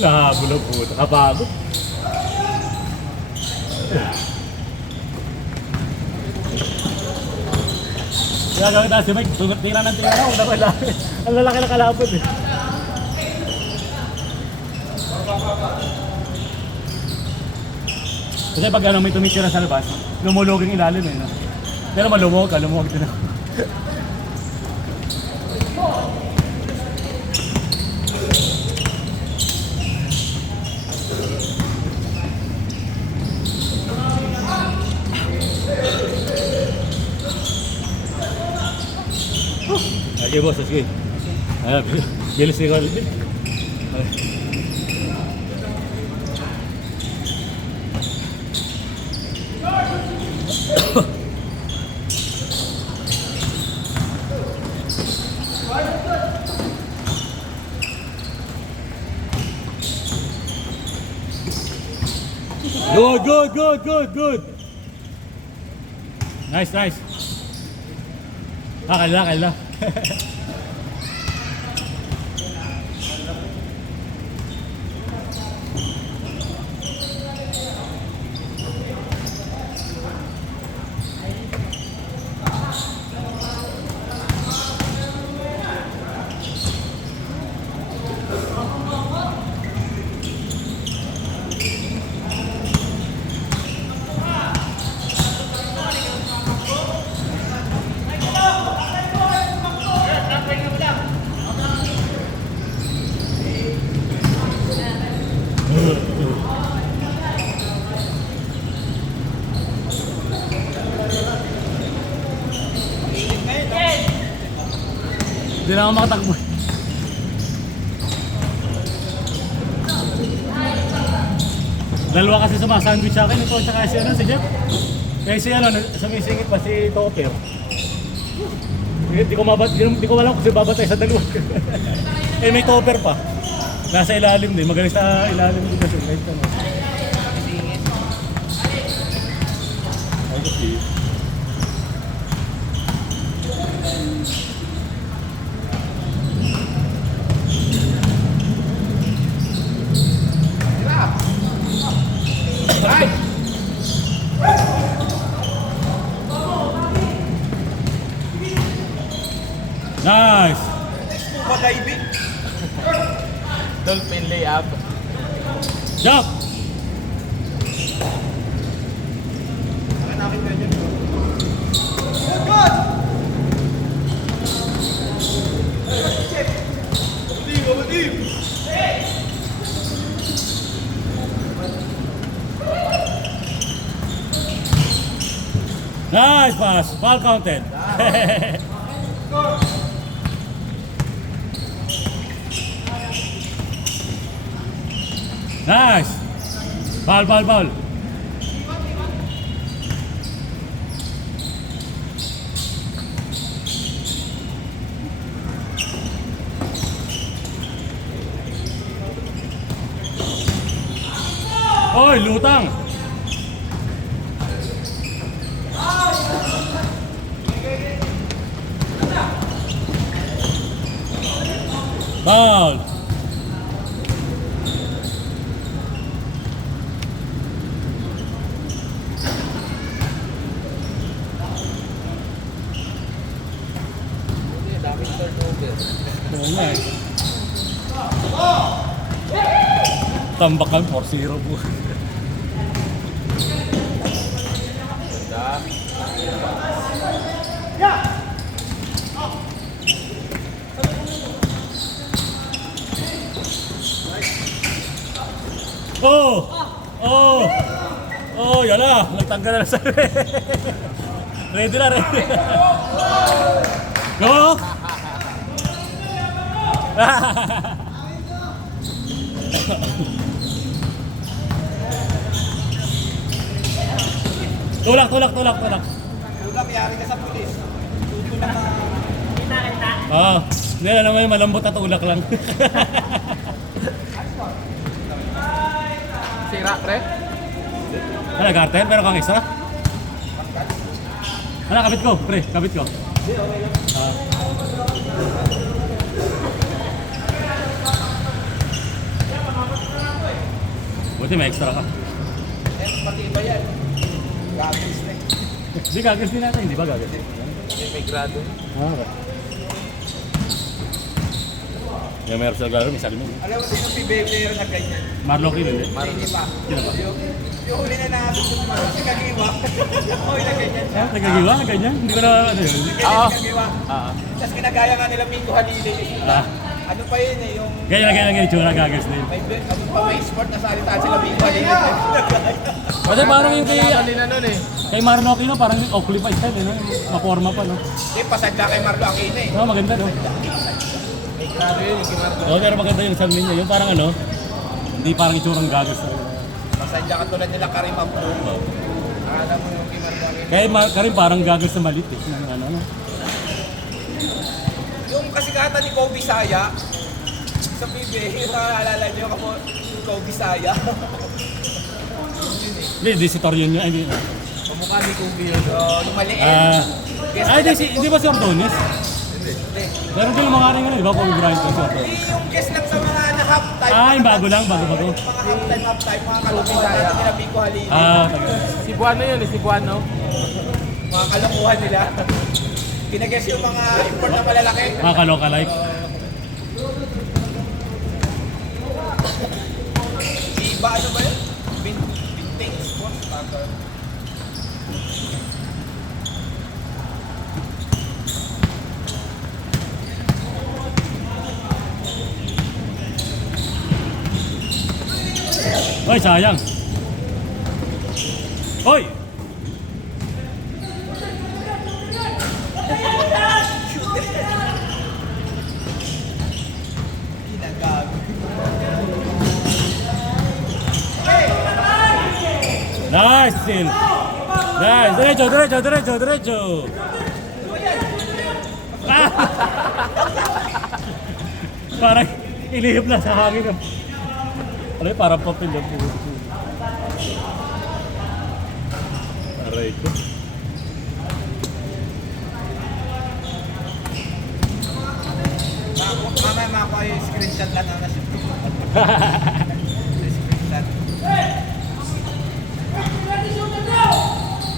Nahabol po. Nakapagod. Kaya gawin tayo si Mike. Tira ng tira. Ang lalaki na kalapod eh. Kasi pag ano, may tumitira sa labas, lumulog yung ilalim eh. No? Pero malumuhog ka, lumuhog din ako. Sige boss, sige. Bilis ko ulit. Good. Nice. Kala. Hindi na ako makatakbo. Dalawa kasi sumasandwich sa akin ito at saka si Jeff. Kaya si sumisingit pa si Topper. Hindi ko alam kung babatay sa dalawa. Eh may Topper pa. Nasa ilalim din, magaling sa ilalim din kasi kahit ano. Nice! Scuba diving. Dolphin layup. Jump! Nakin ka dyan. Good! Team! Nice pass! Ball counted! Nice! Ball! Oy, lutang! Ball! Daming turnover. Oo nga eh. Tambakan 4-0 po. Oh, yala. Nagtanggal na sa ready na. Go! Tulak. Tulak, yari ka sa pulis. Tuto na ka. Hindi na naman malambot at tulak lang. Sira, pre? Ano, garter? Meron kang isa? Ano, kabit ko, pre, kabit ko. Buti may extra ka. Eh, pati iba yan. Gagawin na eh. Hindi, gagas din natin. Hindi ba gagas? May grado. Ah, okay. Yung may Arsenal garo, may salmon. Alam mo, sino PBA player na ganyan? Marlock yun, hindi? Hindi pa. Sino ba? Yung huli na natin sa mga si Kagiwa. Huli na ganyan siya. Nagagiwa, ganyan? Hindi ko na ano yun. Ganyan si Kagiwa. Tapos ginagaya nga nila Miko Halili. Ah. Ano pa yun eh, yung... Ganyan, tsura gagas din. Ano pa may sport na salita sila Miko Halili. Kasi parang yung kay... Kanina nun eh. Kay Marlock yun, parang yung Oakley pa style, eh, no? Maporma pa, no? Eh, pasadla kay Marlo Aquino eh. Oo, maganda, no? May grabe yun, yung kay Marlo. Oo, pero maganda yung salmin niya. Yung parang ano, hindi parang itsurang gagas. Pasadla ka tulad nila Karim Abdul. Akala mo yung kay Marlo Aquino. Kaya Karim parang gagas na malit, eh. Ano, Yung kasigatan ni Kobe Saya sa PBA, yung naalala niyo ako, Kobe Saya. Hindi, si Torion yun. Hindi. Pamukha ni Kobe yun. So, yung maliit. Hindi ba si Ordones? Hindi. Meron din yung mga rin, di ba? Kobe Bryant yung si Ordones. Hindi yung guest lang sa mga na-half-time. Yung bago lang, bago. Mga half-time, mga kalokohan natin nila Miko Halili. Taga. Cebuano yun, Cebuano. Mga kalokohan nila. Ginaguess yung mga import na malalaki. Mga kaloka-like. Iba ano ba yun? Vintage sports. Hoy, sayang. Hoy! Ginagago. Nice, Sil. Nice. Diretso. Ah! Parang ilihip na sa hangin. Ano yun? Parang papel lang. Aray ko. Mamaya makakuha yung screenshot lang na nasip ko. Screenshot.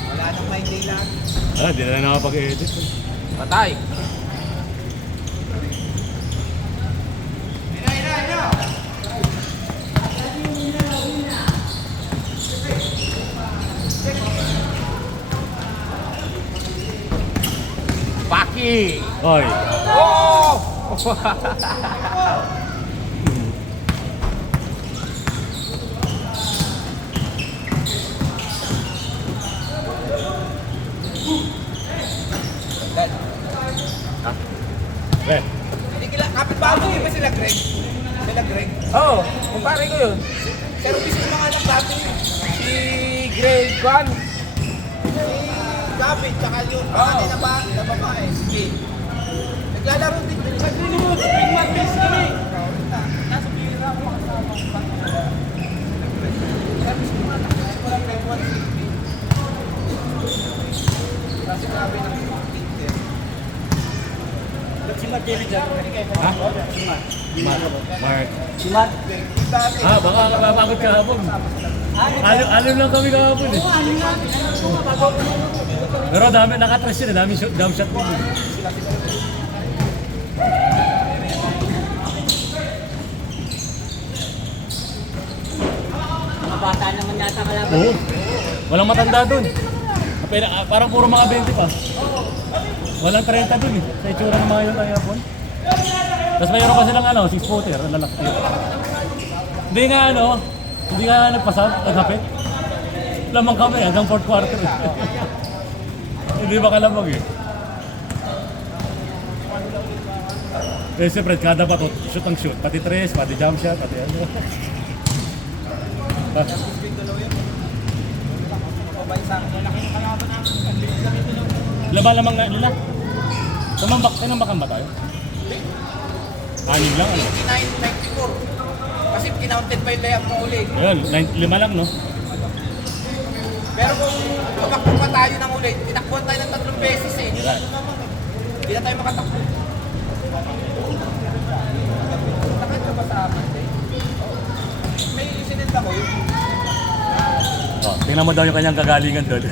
Wala nang may day lang. Di na nakapag-edit. Patay. Ina! Paki! Hoy. Oh! Red. Hindi kila, kapit-baboy ba sila Greg? Sila Greg? Oh, kumpare ko yun. Service yung mga anak dati. Si Greg Kwan. Si Gavin, tsaka yung pangalan na babae, si Jay. Naglalaro din. Nag-remove, big man base kami. Nasa bira ako makasama. Service yung mga anak. Walang Greg 160. Kasi grabe ng Inter. Si Mark David dyan. Ha? Mark. Si Mark. Dati. Baka kapapagod ka hapon. Alim lang kami kahapon eh. Pero dami, nakatrash yun eh. Dami shot, jump shot din. Mga bata naman yata kalaban. Oo. Walang matanda dun. Parang puro mga 20 pa. Walang 30 dun eh. Sa itsura ng mga yun tayo hapon. Tapos mayroon pa silang 6-footer. Lalaki. Hindi nga nagpasab, naghapit. Lamang kami hanggang 4th quarter eh. Hindi ba kalamang eh. Eh siyempre, kada bato, shoot ang shoot. Pati tres, pati jump shot, pati ano. Laban lamang nga nila. Tumambak ba tayo? Anim lang ano? 94. Kasi kinounted pa yung layup mo uli. Ayun, 5 lang no? Pero kung tumakbo pa tayo ng uli, tinakbuhan tayo ng 3 beses eh. Right. Hindi na tayo makatakbo. Takad ka ba sa akin? May incident ako, yung Oh, tingnan mo daw yung kanyang kagalingan doon.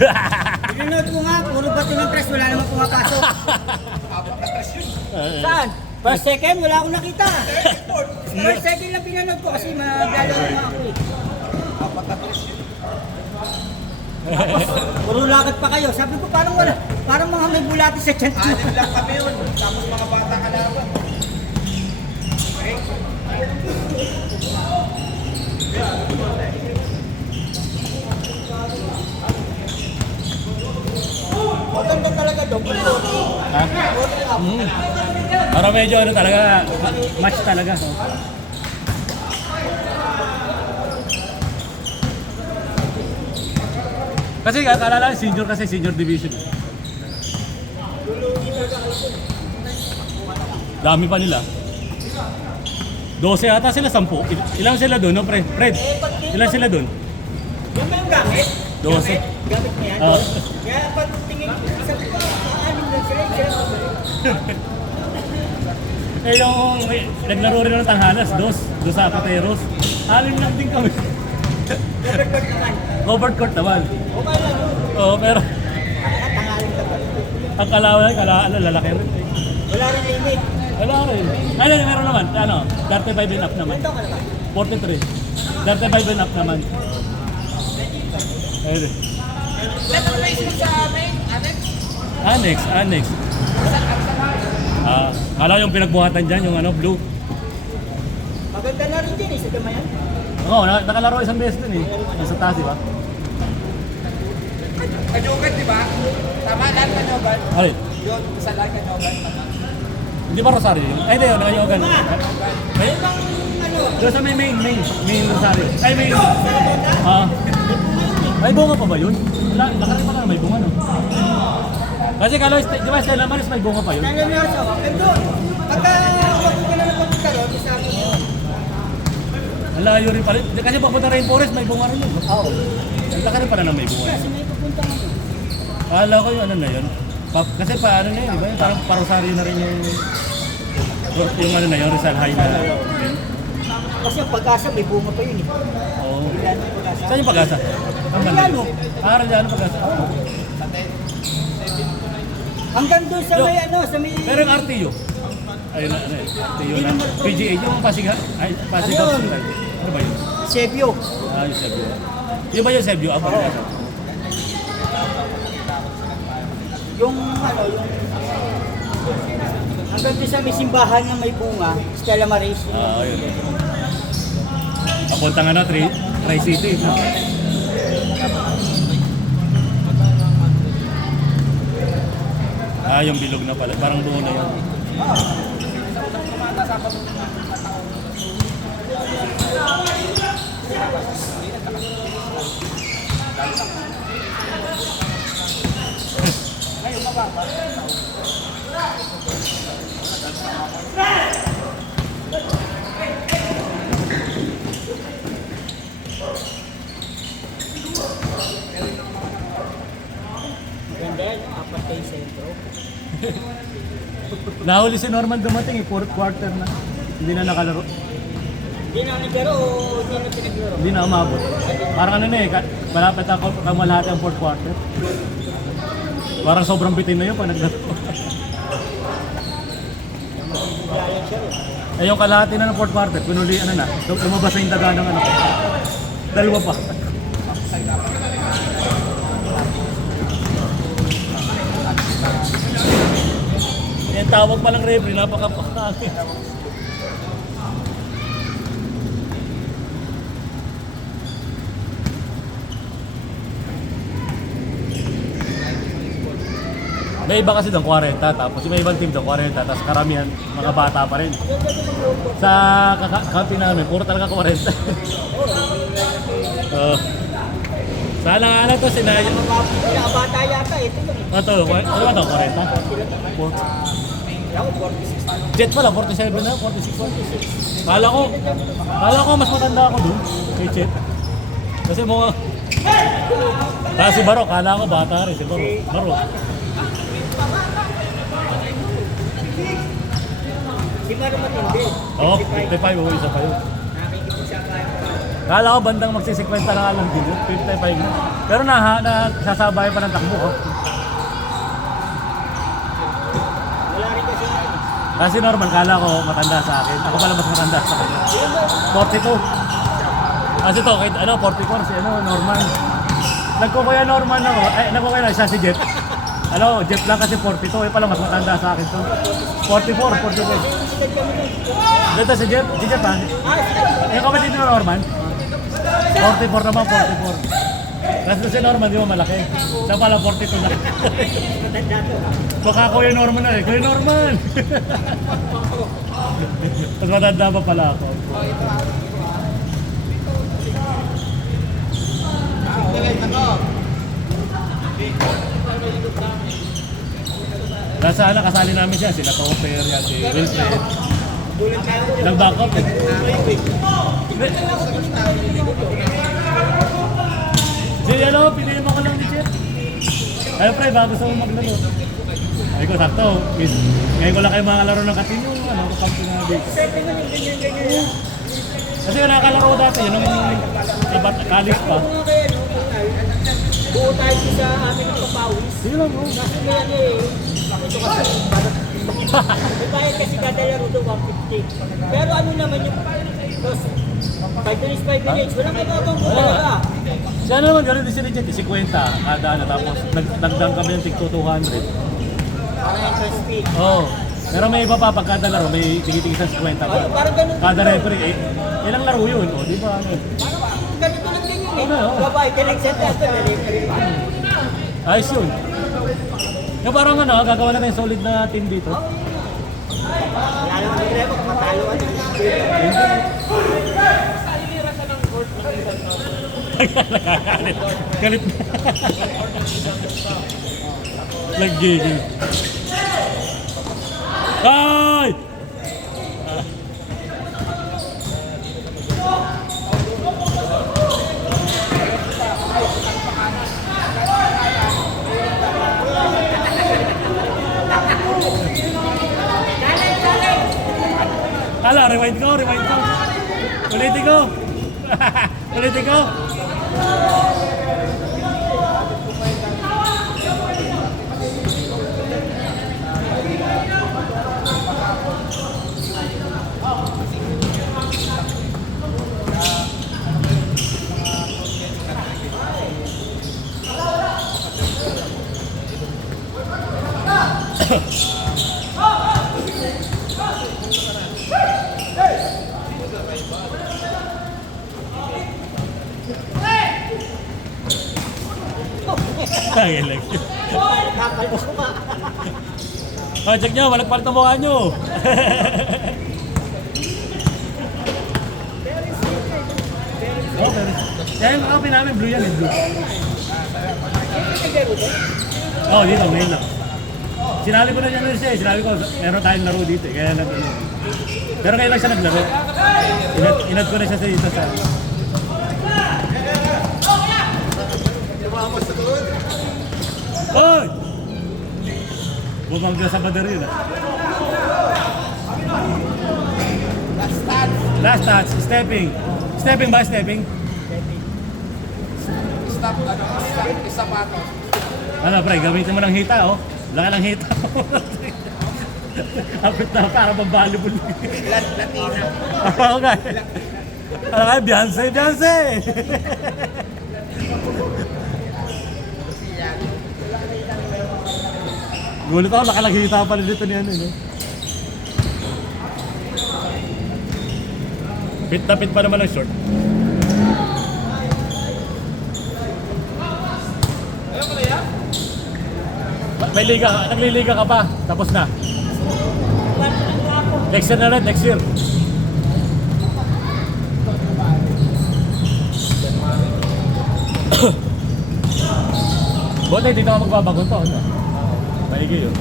Pinanood ko nga, puro bato ng tres, wala namang pumapasok. Saan? First second, wala akong nakita. First second lang pinanood ko kasi maglalaro nga ako eh. Tapos, puro lakad pa kayo. Sabi ko parang wala, parang mga may bulati sa tiyan ko. Anim lang kami yun. Tapos mga bata kalaban. Maganda talaga doon. Ha? Para medyo ano talaga, match talaga. Kasi akala senior kasi senior division. Dami pa nila. 12 ata sila, 10. Ilang sila doon, no, Fred? Fred, ilan sila doon? Yung ba yung gamit? 12. Gamit niya yan? Ah. Kaya pag tingin ko, sabi ko, anim lang sila, Eh yung naglaro rin ng tanghalas, dos sa Apateros. Alim lang din kami. Overcourt naman. Covered court naman. Okay lang yun. Oo, pero Tangaling ka pa. ang kalawan, lalaki rin. Eh. Wala rin limit. Wala rin. Ano, meron naman, ano, 35 and up naman. Ito ka naman. 43. 35 and up naman. Ayun. Annex. Kala yung pinagbuhatan dyan, yung ano, blue. Maganda na rin din eh, sa Damayan. Oo, nakalaro isang beses din eh. Nasa taas, di ba? Kajogan, di ba? Tama lahat kajogan. Alin? Yun, isa lang kajogan. Tama. Hindi ba Rosario yun? Ay, hindi yun, nakayogan. May, Ano? doon sa main Rosario. Ay, main. May bunga pa ba yun? Wala, nakarin pa na may bunga, no? Kasi kalo, di ba Stella Maris may bunga pa yun? Nalamiyoso. Pero pagka wag ka na napunta ron, isa mo yun. Ang layo rin pala. Kasi papunta Rainforest, may bunga rin yun. Oo. Ang laka rin pala na may bunga. Kasi may pupunta mo. Kala ko yung ano na yun. Kasi paano na yun, di ba? Parang Rosario na rin yung ano na yun, Rizal High na. Kasi yung pag-asa, may bunga pa yun eh. Oo. Wala na yung pag-asa. Saan yung pag-asa? Ang banda. Arellano. Arellano pag-asa. Hanggang doon sa may ano, sa may... Pero yung RTO. Ayun na, ano yun. RTO na. PGA, yung Pasiga. Ay, Pasiga. Ano yun? Ano ba yun? Sebio. Yung Sebio. Yung ba yung Sebio? Ako. Yung ano, yung... Hanggang doon sa may simbahan na may bunga, Stella Maris. Ayun. Papunta nga na, Tri-City. Yung bilog na pala. Parang buo na yun. Ganda yan, yung apat kayo sentro. Nahuli si Norman dumating, fourth quarter na. Hindi na nakalaro. Hindi na naglaro o hindi na pinaglaro? Hindi na umabot. Parang ano na eh, malapit ako kamalahati ang fourth quarter. Parang sobrang bitin na yun pag naglaro. Galing siya rin. Eh yung kalahati na ng fourth quarter, pinuli ano na, lumabas na yung daga ng ano. Dalawa pa. Yung tawag pa lang referee, napakapakangin. May iba kasi doon 40, tapos may ibang team doon 40, tapos karamihan mga bata pa rin. Sa kampi namin, puro talaga 40. Sana nga lang to, sinayang. Pinakabata yata, ito yun. Ito, ano ba ito? 40? Ako, 46. Jet pala, 47 na, 46. Kala ko mas matanda ako doon, kay Jet. Kasi mga... si Baro, kala ko bata rin, si Baro. Si Maro matindi. Oo, 55, isa pa yun. Nakikipagsabayan pa. Kala ko bandang magsisikwenta na nga lang din, 55 na. Pero sasabay pa ng takbo, oh. Wala rin kasi ano. Kasi normal, kala ko matanda sa akin. Ako pala mas matanda sa akin. 42. Kasi to, kahit ano, 44 si ano, Norman. Nagkukuya Norman ako. Nagkukuya na siya si Jet. Ano, Jet lang kasi 42. Eh pala mas matanda sa akin to. 44, 44. Dito si Jet, si Jet ha? Yung kapatid na Norman? 44 naman, 44. Kasi si Norman, di mo malaki. Siya pala 42 na. Baka Kuya Norman na eh. Kuya Norman! Mas matanda pa pala ako. Nasa ano, kasali namin siya, sila Topper, yan, si Wilfred. Ilang backup eh. Si ano, piliin mo ko lang ni Chef. Ay, pre, bago sa maglaro. Ay ko, sakto. Ngayon ko lang kayo makakalaro ng Katino. Ano, kampi na dito. Kasi yung nakakalaro dati, yun ang iba't kalis pa. Buo tayo sa amin ng papawis. Sige lang, oh. Kasi may ano eh. Ito kasi parang may bayad kasi kada laro doon 150. Pero ano naman yung 5 minutes, walang magagawang ko talaga. Siya naman gano'n din si Richard, 50 kada ano, tapos nagdagdag kami ng tigto 200. Parang entrance fee. Oo. Pero may iba pa pag kada laro, may tigit-tigit sa 50 pa. Parang ganun. Kada referee, ilang laro yun, o di ba? Ano? Ganito lang din yun eh. Oo. Babae, kinag-set up na referee pa. Ayos yun. Yung parang ano, gagawa na tayong solid na team dito. Wala naman problema kung matalo ka din. Galit na. Nagiging. Ay! Hala, rewind ko. Ulitin ko. Ulitin ko. Ay, lang. Kapal mo ka. Oh, check nyo, malagpalit ang mukha nyo. Oh, pero... Yan yung kape namin, blue yan eh, blue. Oh, dito, ngayon lang. Sinali ko na niya siya eh, sinabi ko, meron tayong laro dito eh, kaya nag pero ngayon lang siya naglaro. Inad ko na siya sa dito sa... Oy! Bumangga sa bader yun ah. Last touch, stepping. Stepping ba, stepping? Stop, isapatos. Ano pre, gamitin mo ng hita oh. Laki ng hita. Apit na para pang-volleyball. Latina. Oo nga. Ano kaya, Beyonce! Gulit ako, nakalaghita pa rin dito ni ano, no? Pit na pit pa naman ang short. May liga, nagliliga ka pa, tapos na. Next year na rin, next year. Buti, hindi ka magbabagon to, ano? Maigi yun.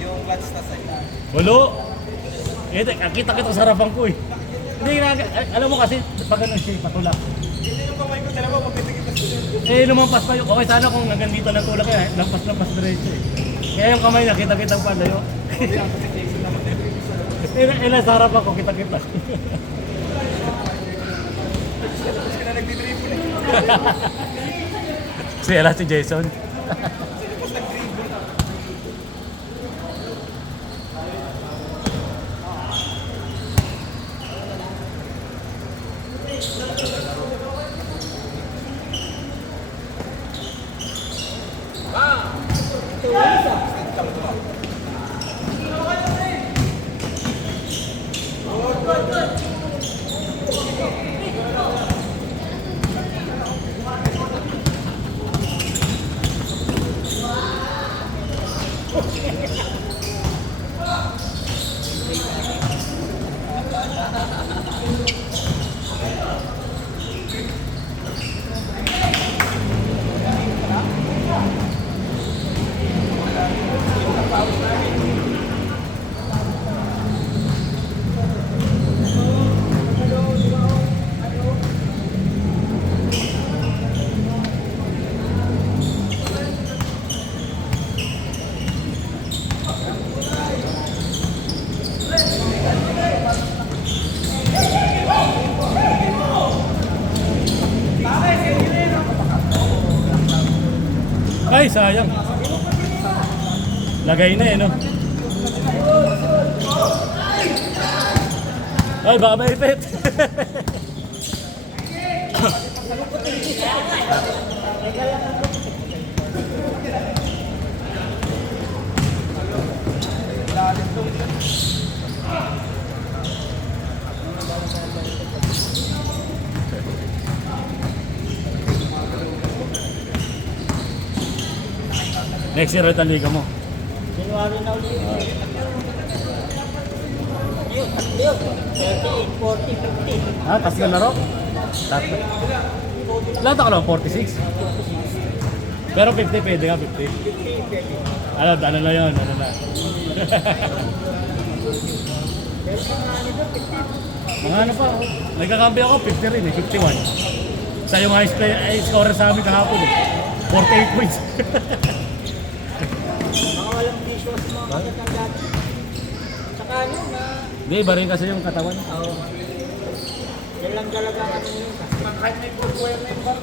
yung clutch na sa'yo. Walo. Eh, kita-kita sa harapan ko eh. Hindi, alam mo kasi, pag ano siya, patulak. Hindi yung kamay ko, talaga magkita-kita sa Eh, lumampas pa yun. Okay, sana kung hanggang dito ng tulak eh. Lampas-lampas diretso eh. Kaya yung kamay niya, kita-kita pa layo. Eh, nasa harapan ko, kita-kita. na nagdi-dribble eh. Sila si Jason. Tapos nag-dribble. Ay, sayang. Lagay na eh, no? Ay, baka maipit. Next year, ito liga mo. January na ulit. Yun, 38, 40, 50. Ha? Tas ka laro? Tatlo. Lahat ako lang, 46. Pero 50 pwede ka, 50. Ano na yun, ano na. Mga ano pa, oh. Nagkakampi ako, 50 rin eh, 51. Sa yung high scorer sa amin kahapon eh. 48 points. Mga walang visuals mga kagatang dati. Saka ano na, Hindi, iba rin kasi yung katawan. yan lang talaga ang ano yun. Kahit may footwear na yung bar.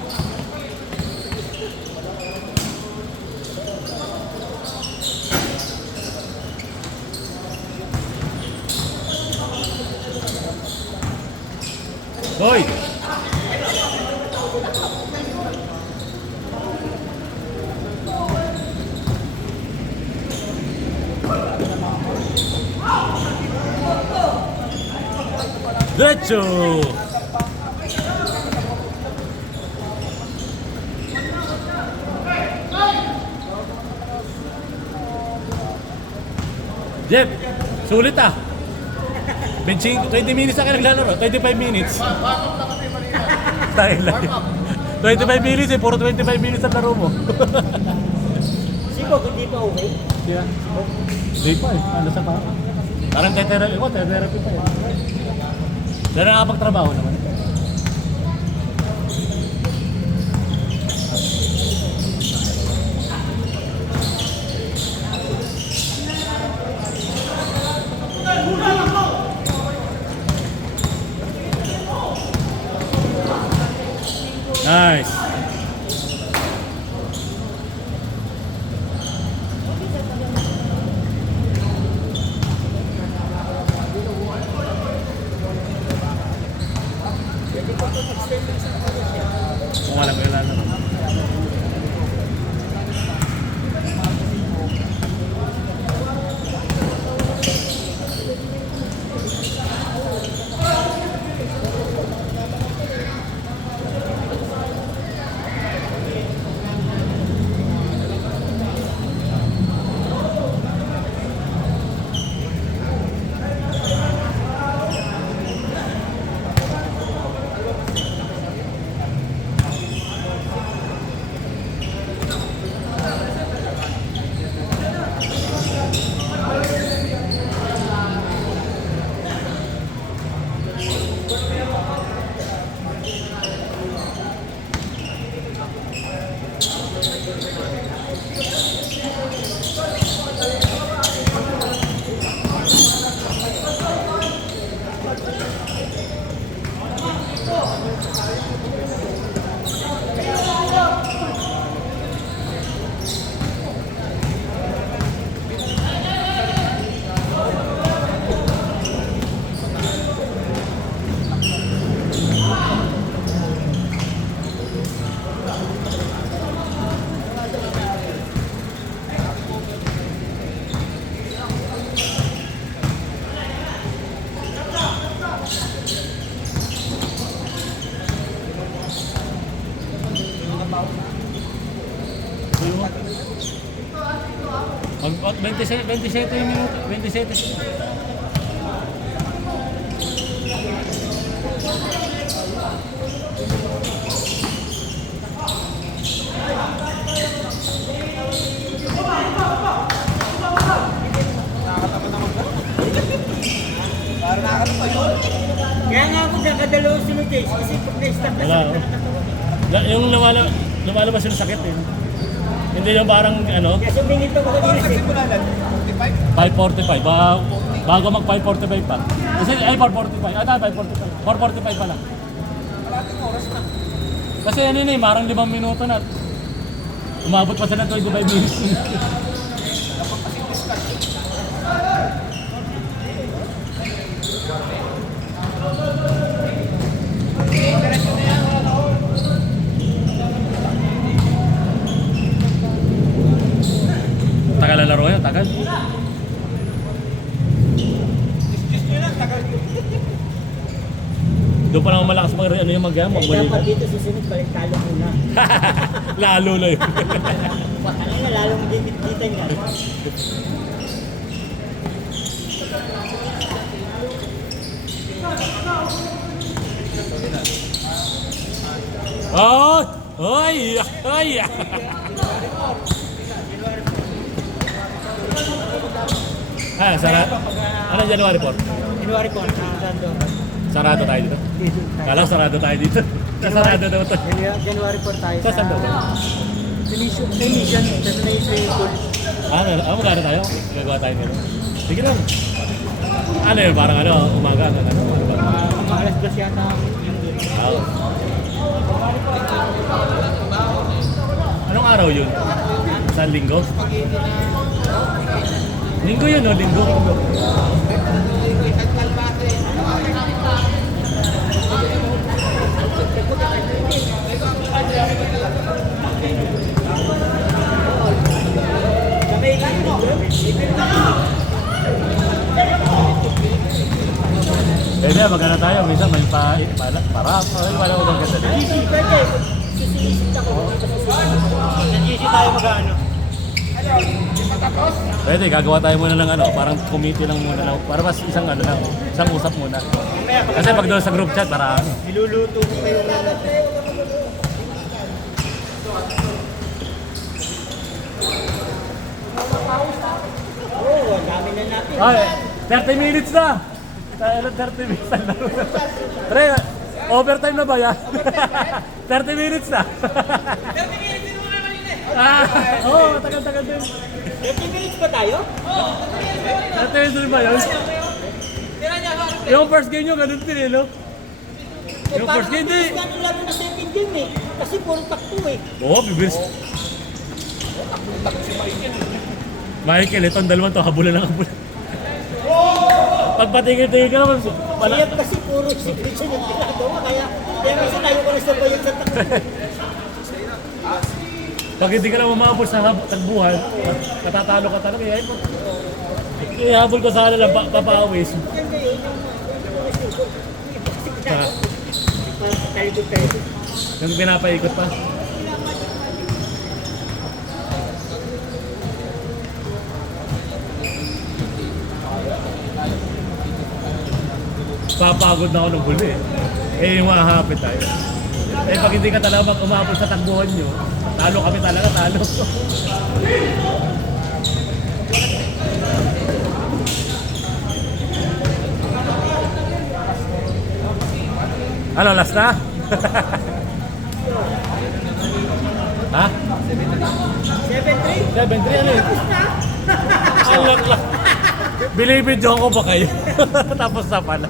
Hoy! Diretso! Jeff, sulit ah. 20 minutes na kayo naglalaro, 25 minutes. Tayo lang. 25 minutes eh, puro 25 minutes ang laro mo. Sigo, hindi pa okay. Yeah. Hindi pa eh, ano sa pa? Parang therapy pa eh. Dahil nakapagtrabaho naman. Nice. Kung walang kailangan. 27 yung minuto. 27. Para nakakata pa yun. Kaya nga ako nakadalawang sunod eh. Kasi pag na-stop na Wala, sa oh. Yung lumalabas yung sakit eh. Hindi yung parang ano, Kaya sumingit ako Para kanina eh. nagsimula lang, 45. 545. Bago mag 545 pa. Kasi ay 445. Ah, 545. 445 pala. Kalating oras na. Kasi ano yun eh, parang 5 minuto na. Umabot pa sila ng 25 minutes. Dapat kasi discussion. Tagal na laro yun, tagal. Just nyo lang, tagal. Doon pa naman malakas mag ano yung Eh, mag-muli dapat na. dito susunod balik talo muna. Lalo na yun. Ano na, lalong dikit-dikitan niya. Oh! Ay! Ay! Ah, ano January 4? January po, nakakando. Sarado tayo dito. Kala ko sarado tayo dito. Sarado daw to. January po tayo Sa saan daw? Mission, kasi na yung pool. Magkano tayo? Gagawa tayo nito. Sige lang. Ano yun? Parang ano, umaga. Ano ba? Mga alas 2 yata yung doon. Oo. Anong araw yun? Saan linggo? Linggo yun, no? Linggo. Pwede, magana tayo. Minsan may para wala ko bang ganda din. Pwede, sisilisip ako. Nag-easy tayo mag-ano. Pwede, gagawa tayo muna ng ano, parang committee lang muna lang. Para mas isang ano lang, isang usap muna. Kasi pag doon sa group chat, para ano. Niluluto ko kayo lahat. Oo, ang dami na natin. Ay, 30 minutes na! Tayo lang 30 minutes na laro na. Pre, overtime na ba yan? 30 minutes na. 30 minutes din muna kanina eh. Oo, tagal-tagal din. 30 minutes pa tayo? 30 minutes din ba yun? Yung first game nyo, ganun din eh, no? Yung first game, di. Parang ang laro na second game eh. Kasi puro takbo eh. Oo, bibilis. Michael, itong dalawang to, habulan ng habulan. Pag patingin-tingin ka naman, Kaya kasi puro secretion yung ginagawa. Kaya minsan tayo ko na sabayan sa takbo. pag hindi ka na umabot sa tagbuhan, katatalo ka talaga. Ihabol ko sana lang, papawis. Ganda yun. Ah, Talikod-talikod. yung pinapaikot pa. Papagod na ako ng huli eh. Eh, yung mahahapit tayo. Eh, pag hindi ka talaga umabot sa takbuhan nyo, talo kami talaga, talo. Ano, last na? Ha? 7-3. 7-3 ano yun? Ang lang. Bilibidyo ko ba kayo? Tapos na pala.